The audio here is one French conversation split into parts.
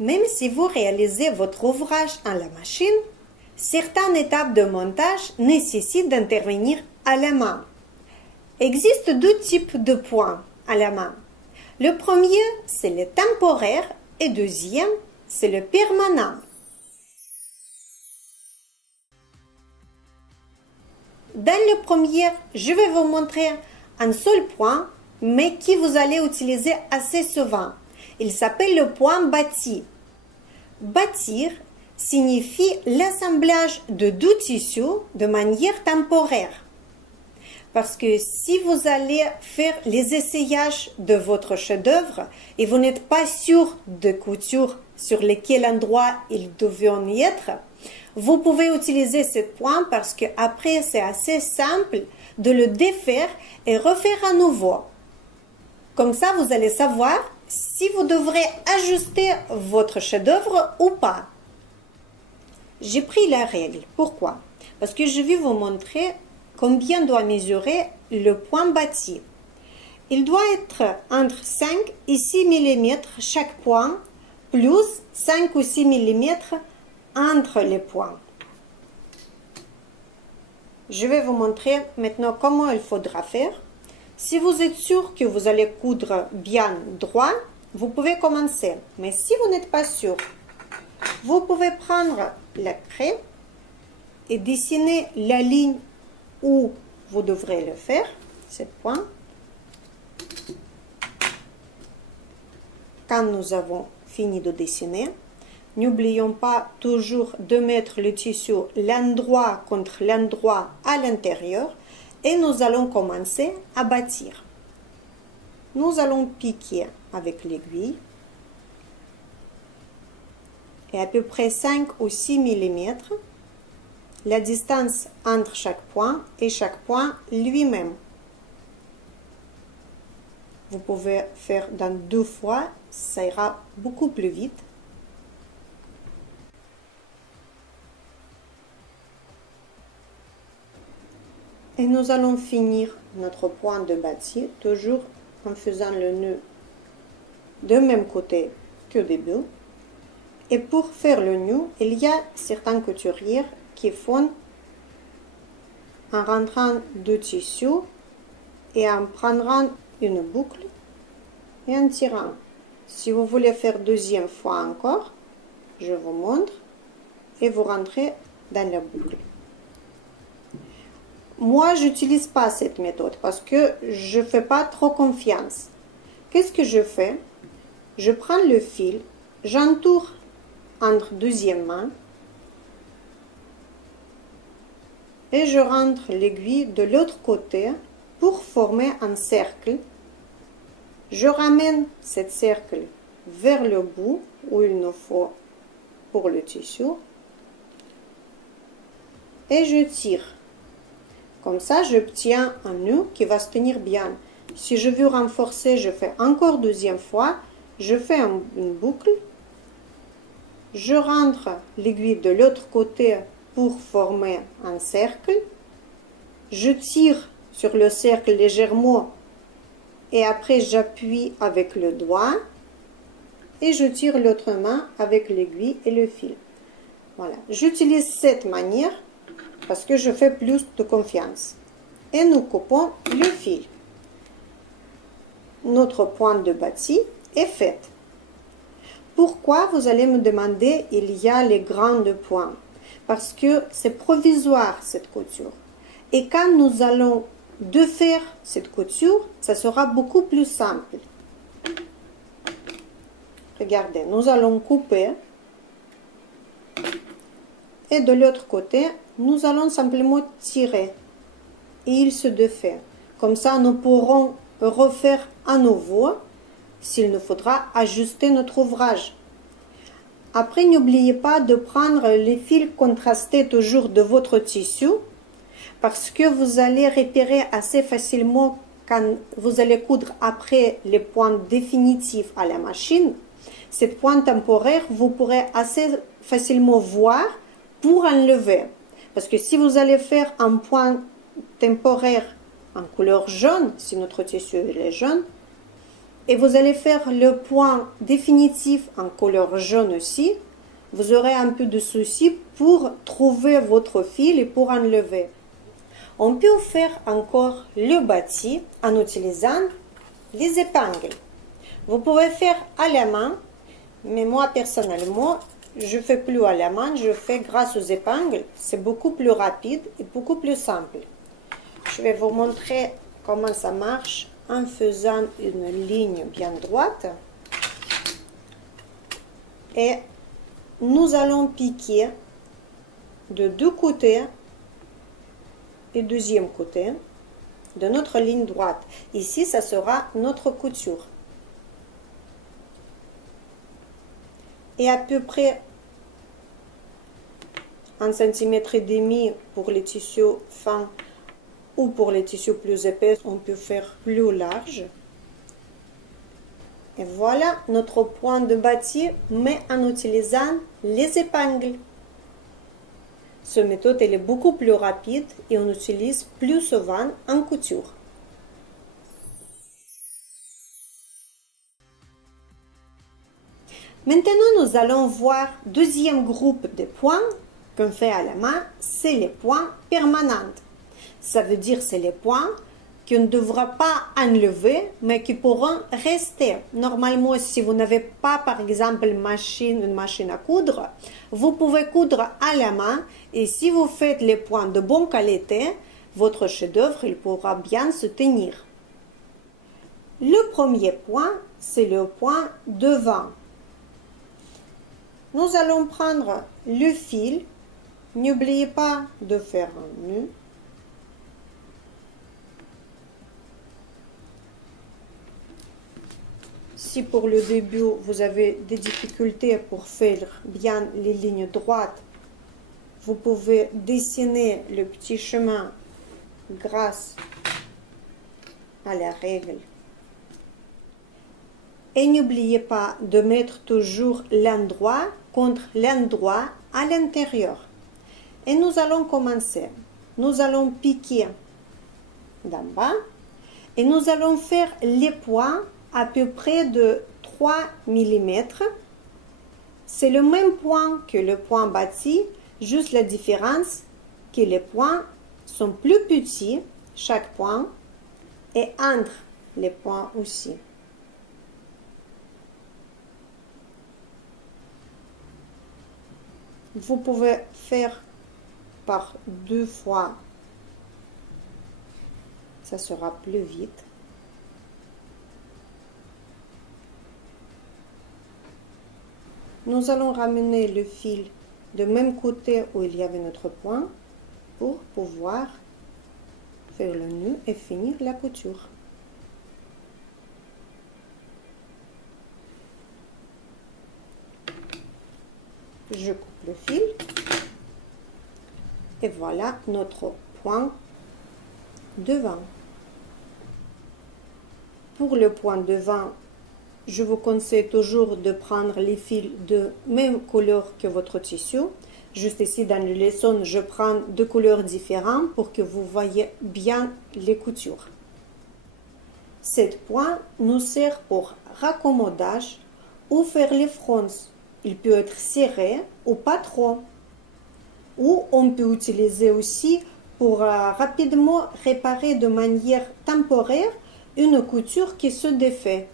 Même si vous réalisez votre ouvrage à la machine, certaines étapes de montage nécessitent d'intervenir à la main. Existe deux types de points à la main. Le premier, c'est le temporaire et le deuxième, c'est le permanent. Dans le premier, je vais vous montrer un seul point, mais que vous allez utiliser assez souvent. Il s'appelle le point bâti. Bâtir signifie l'assemblage de deux tissus de manière temporaire. Parce que si vous allez faire les essayages de votre chef-d'œuvre et vous n'êtes pas sûr de couture sur lesquels endroits ils devront y être, vous pouvez utiliser ce point parce que après c'est assez simple de le défaire et refaire à nouveau. Comme ça, vous allez savoir si vous devrez ajuster votre chef-d'œuvre ou pas. J'ai pris la règle. Pourquoi? Parce que je vais vous montrer combien doit mesurer le point bâti. Il doit être entre 5 et 6 mm chaque point, plus 5 ou 6 mm entre les points. Je vais vous montrer maintenant comment il faudra faire. Si vous êtes sûr que vous allez coudre bien droit, vous pouvez commencer. Mais si vous n'êtes pas sûr, vous pouvez prendre la craie et dessiner la ligne où vous devrez le faire, ce point. Quand nous avons fini de dessiner, n'oublions pas toujours de mettre le tissu l'endroit contre l'endroit à l'intérieur et nous allons commencer à bâtir. Nous allons piquer avec l'aiguille et à peu près 5 ou 6 mm la distance entre chaque point et chaque point lui-même. Vous pouvez faire dans 2 fois, ça ira beaucoup plus vite. Et nous allons finir notre point de bâti toujours en faisant le nœud de même côté qu'au début. Et pour faire le nœud, il y a certains couturiers qui font en rentrant deux tissus et en prenant une boucle et en tirant. Si vous voulez faire deuxième fois encore, je vous montre et vous rentrez dans la boucle. Moi, je n'utilise pas cette méthode parce que je ne fais pas trop confiance. Qu'est-ce que je fais? Je prends le fil, j'entoure entre deuxième main et je rentre l'aiguille de l'autre côté pour former un cercle. Je ramène ce cercle vers le bout où il nous faut pour le tissu et je tire. Comme ça, j'obtiens un nœud qui va se tenir bien. Si je veux renforcer, je fais encore deuxième fois. Je fais une boucle. Je rentre l'aiguille de l'autre côté pour former un cercle. Je tire sur le cercle légèrement et après j'appuie avec le doigt et je tire l'autre main avec l'aiguille et le fil. Voilà, j'utilise cette manière parce que je fais plus de confiance. Et nous coupons le fil. Notre point de bâti est fait. Pourquoi, vous allez me demander, il y a les grands points? Parce que c'est provisoire cette couture. Et quand nous allons défaire cette couture, ça sera beaucoup plus simple. Regardez, nous allons couper. Et de l'autre côté, nous allons simplement tirer. Et il se défait. Comme ça, nous pourrons refaire à nouveau s'il nous faudra ajuster notre ouvrage. Après, n'oubliez pas de prendre les fils contrastés toujours de votre tissu parce que vous allez repérer assez facilement quand vous allez coudre après les points définitifs à la machine. Ces points temporaires, vous pourrez assez facilement voir pour enlever. Parce que si vous allez faire un point temporaire en couleur jaune, si notre tissu est jaune, et vous allez faire le point définitif en couleur jaune aussi, vous aurez un peu de souci pour trouver votre fil et pour enlever. On peut faire encore le bâti en utilisant les épingles. Vous pouvez faire à la main, mais moi personnellement, je ne fais plus à la main, je fais grâce aux épingles. C'est beaucoup plus rapide et beaucoup plus simple. Je vais vous montrer comment ça marche en faisant une ligne bien droite. Et nous allons piquer de deux côtés et deuxième côté de notre ligne droite. Ici, ça sera notre couture. Et à peu près 1,5 cm pour les tissus fins ou pour les tissus plus épais, on peut faire plus large. Et voilà notre point de bâti, mais en utilisant les épingles. Cette méthode elle est beaucoup plus rapide et on utilise plus souvent en couture. Maintenant, nous allons voir le deuxième groupe de points qu'on fait à la main, c'est les points permanents. Ça veut dire c'est les points qu'on ne devra pas enlever, mais qui pourront rester. Normalement, si vous n'avez pas, par exemple, une machine à coudre, vous pouvez coudre à la main et si vous faites les points de bonne qualité, votre chef-d'œuvre il pourra bien se tenir. Le premier point, c'est le point devant. Nous allons prendre le fil. N'oubliez pas de faire un nœud. Si pour le début, vous avez des difficultés pour faire bien les lignes droites, vous pouvez dessiner le petit chemin grâce à la règle. Et n'oubliez pas de mettre toujours l'endroit contre l'endroit à l'intérieur. Et nous allons commencer. Nous allons piquer d'en bas et nous allons faire les points à peu près de 3 mm. C'est le même point que le point bâti, juste la différence que les points sont plus petits, chaque point, et entre les points aussi. Vous pouvez faire par 2 fois, ça sera plus vite. Nous allons ramener le fil du même côté où il y avait notre point pour pouvoir faire le nœud et finir la couture. Je coupe le fil et voilà notre point devant. Pour le point devant, je vous conseille toujours de prendre les fils de même couleur que votre tissu. Juste ici dans le leçon, je prends 2 couleurs différentes pour que vous voyez bien les coutures. Cet point nous sert pour raccommodage ou faire les fronces. Il peut être serré ou pas trop. Ou on peut utiliser aussi pour rapidement réparer de manière temporaire une couture qui se défait.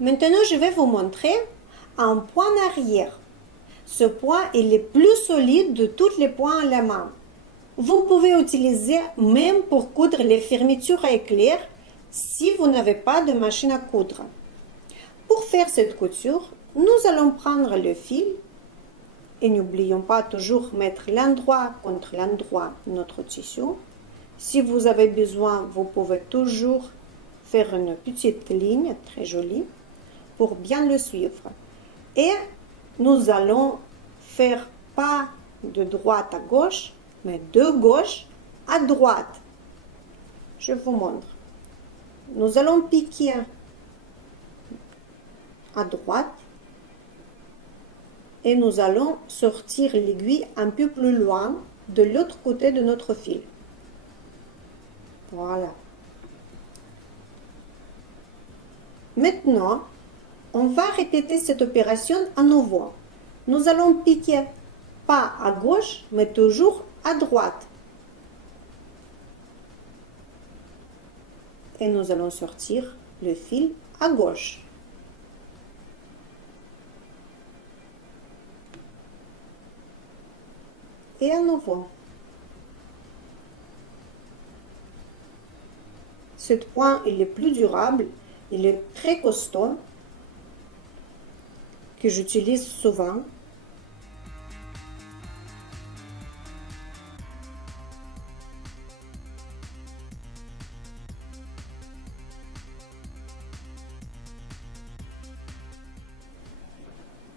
Maintenant, je vais vous montrer un point arrière. Ce point est le plus solide de tous les points à la main. Vous pouvez utiliser même pour coudre les fermetures à éclair si vous n'avez pas de machine à coudre. Pour faire cette couture, nous allons prendre le fil et n'oublions pas toujours mettre l'endroit contre l'endroit de notre tissu. Si vous avez besoin, vous pouvez toujours faire une petite ligne très jolie pour bien le suivre. Et nous allons faire pas de droite à gauche, mais de gauche à droite. Je vous montre. Nous allons piquer à droite et nous allons sortir l'aiguille un peu plus loin de l'autre côté de notre fil. Voilà. Maintenant, on va répéter cette opération à nouveau. Nous allons piquer pas à gauche, mais toujours à droite. Et nous allons sortir le fil à gauche. Et à nouveau. Ce point, il est plus durable, il est très costaud, que j'utilise souvent.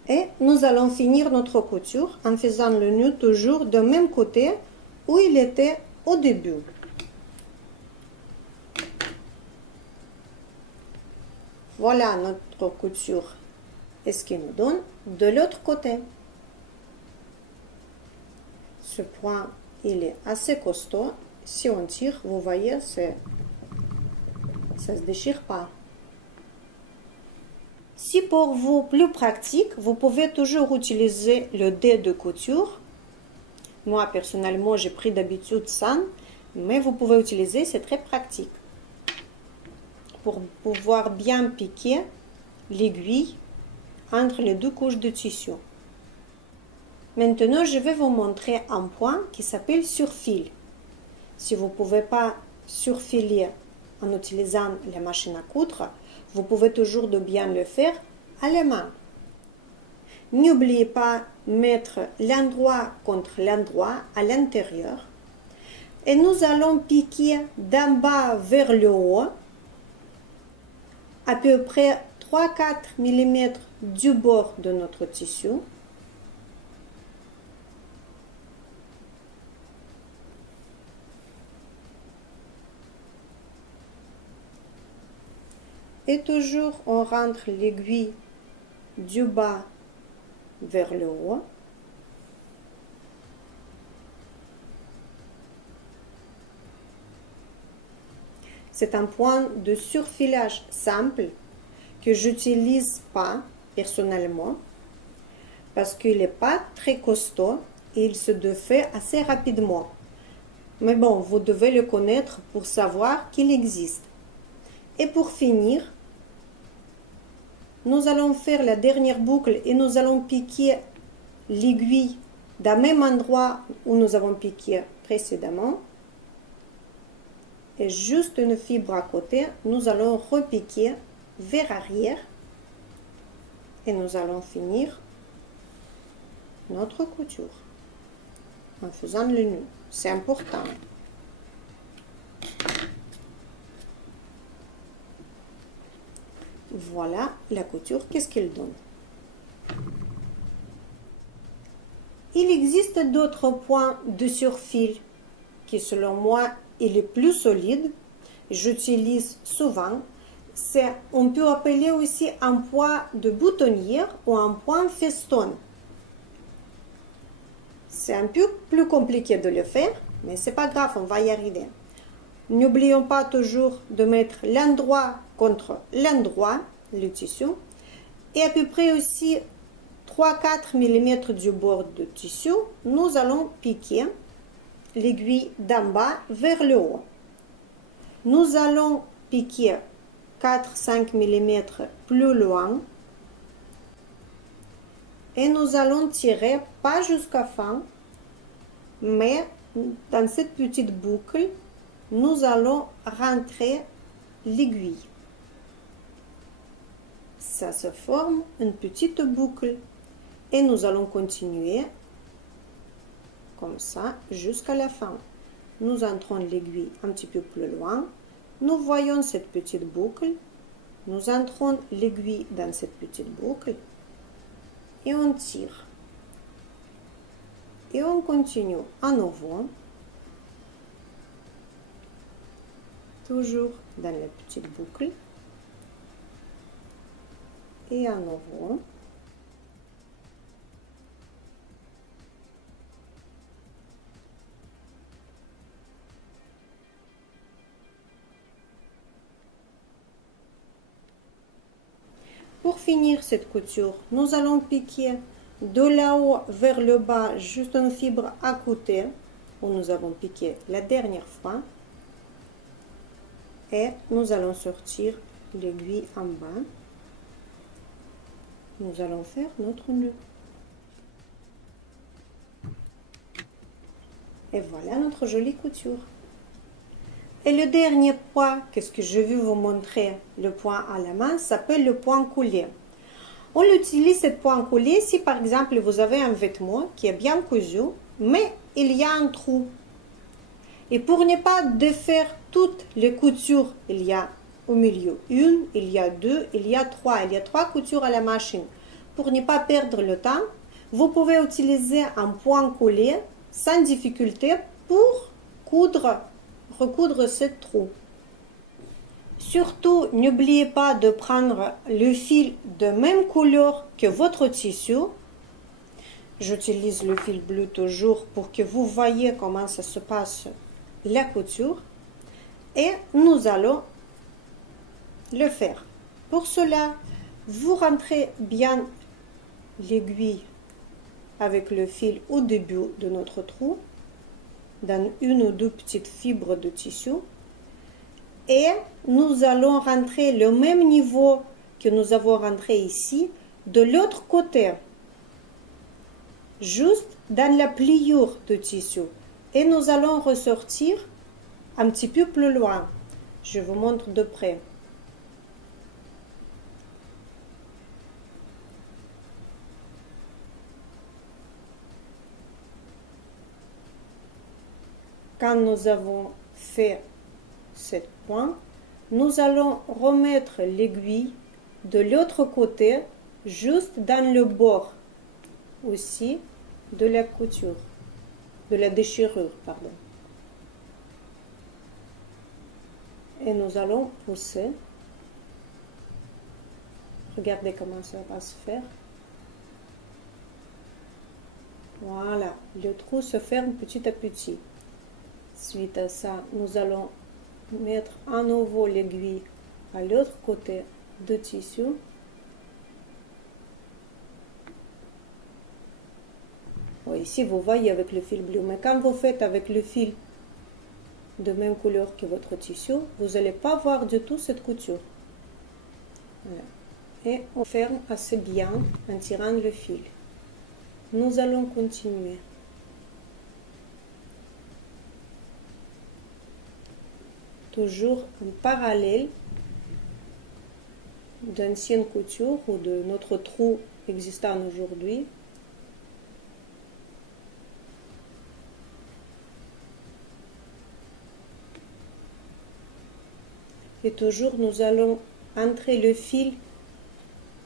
Et nous allons finir notre couture en faisant le nœud toujours du même côté où il était au début. Voilà notre couture. Et ce qui nous donne de l'autre côté. Ce point, il est assez costaud. Si on tire, vous voyez, ça ne se déchire pas. Si pour vous plus pratique, vous pouvez toujours utiliser le dé de couture. Moi, personnellement, j'ai pris d'habitude ça, mais vous pouvez utiliser, c'est très pratique. Pour pouvoir bien piquer l'aiguille entre les deux couches de tissu. Maintenant, je vais vous montrer un point qui s'appelle surfil. Si vous ne pouvez pas surfiler en utilisant la machine à coudre, vous pouvez toujours de bien le faire à la main. N'oubliez pas de mettre l'endroit contre l'endroit à l'intérieur. Et nous allons piquer d'en bas vers le haut, à peu près 3-4 mm du bord de notre tissu. Et toujours, on rentre l'aiguille du bas vers le haut. C'est un point de surfilage simple que j'utilise pas personnellement parce qu'il n'est pas très costaud et il se défait assez rapidement. Mais bon, vous devez le connaître pour savoir qu'il existe. Et pour finir, nous allons faire la dernière boucle et nous allons piquer l'aiguille du même endroit où nous avons piqué précédemment. Et juste une fibre à côté, nous allons repiquer vers arrière et nous allons finir notre couture en faisant le nœud. C'est important. Voilà la couture, qu'est-ce qu'elle donne. Il existe d'autres points de surfil qui, selon moi, est le plus solide. J'utilise souvent. On peut appeler aussi un point de boutonnière ou un point feston. C'est un peu plus compliqué de le faire, mais c'est pas grave, on va y arriver. N'oublions pas toujours de mettre l'endroit contre l'endroit, le tissu, et à peu près aussi 3-4 mm du bord du tissu, nous allons piquer l'aiguille d'en bas vers le haut. Nous allons piquer 4-5 mm plus loin et nous allons tirer pas jusqu'à la fin, mais dans cette petite boucle, nous allons rentrer l'aiguille. Ça se forme une petite boucle et nous allons continuer comme ça jusqu'à la fin. Nous entrons l'aiguille un petit peu plus loin. Nous voyons cette petite boucle. Nous entrons l'aiguille dans cette petite boucle et on tire. Et on continue à nouveau. Toujours dans la petite boucle. Et à nouveau. Pour finir cette couture, nous allons piquer de là-haut vers le bas juste une fibre à côté où nous avons piqué la dernière fois et nous allons sortir l'aiguille en bas. Nous allons faire notre nœud. Et voilà notre jolie couture. Et le dernier point, qu'est-ce que je vais vous montrer, le point à la main, s'appelle le point collé. On utilise ce point collé si par exemple vous avez un vêtement qui est bien cousu, mais il y a un trou. Et pour ne pas défaire toutes les coutures, il y a au milieu une, il y a deux, il y a trois coutures à la machine. Pour ne pas perdre le temps, vous pouvez utiliser un point collé sans difficulté pour recoudre ce trou. Surtout, n'oubliez pas de prendre le fil de même couleur que votre tissu. J'utilise le fil bleu toujours pour que vous voyez comment ça se passe la couture. Et nous allons le faire. Pour cela, vous rentrez bien l'aiguille avec le fil au début de notre trou, dans une ou deux petites fibres de tissu. Et nous allons rentrer le même niveau que nous avons rentré ici, de l'autre côté, juste dans la pliure de tissu. Et nous allons ressortir un petit peu plus loin. Je vous montre de près. Quand nous avons fait ce point, nous allons remettre l'aiguille de l'autre côté, juste dans le bord aussi de la couture, de la déchirure, pardon. Et nous allons pousser. Regardez comment ça va se faire. Voilà, le trou se ferme petit à petit. Suite à ça, nous allons mettre à nouveau l'aiguille à l'autre côté du tissu. Bon, ici, vous voyez avec le fil bleu, mais quand vous faites avec le fil de même couleur que votre tissu, vous n'allez pas voir du tout cette couture. Voilà. Et on ferme assez bien en tirant le fil. Nous allons continuer. Toujours en parallèle d'anciennes coutures ou de notre trou existant aujourd'hui. Et toujours nous allons entrer le fil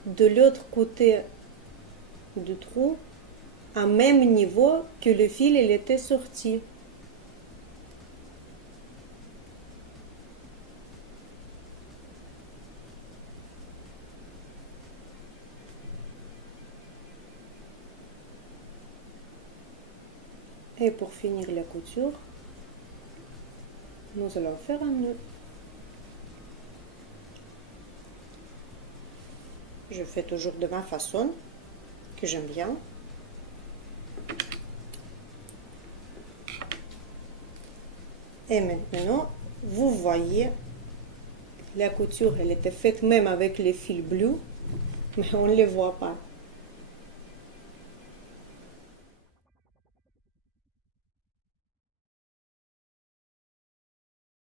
de l'autre côté du trou à même niveau que le fil il était sorti. Et pour finir la couture, nous allons faire un nœud. Je fais toujours de ma façon, que j'aime bien. Et maintenant, vous voyez, la couture, elle était faite même avec les fils bleus, mais on ne les voit pas.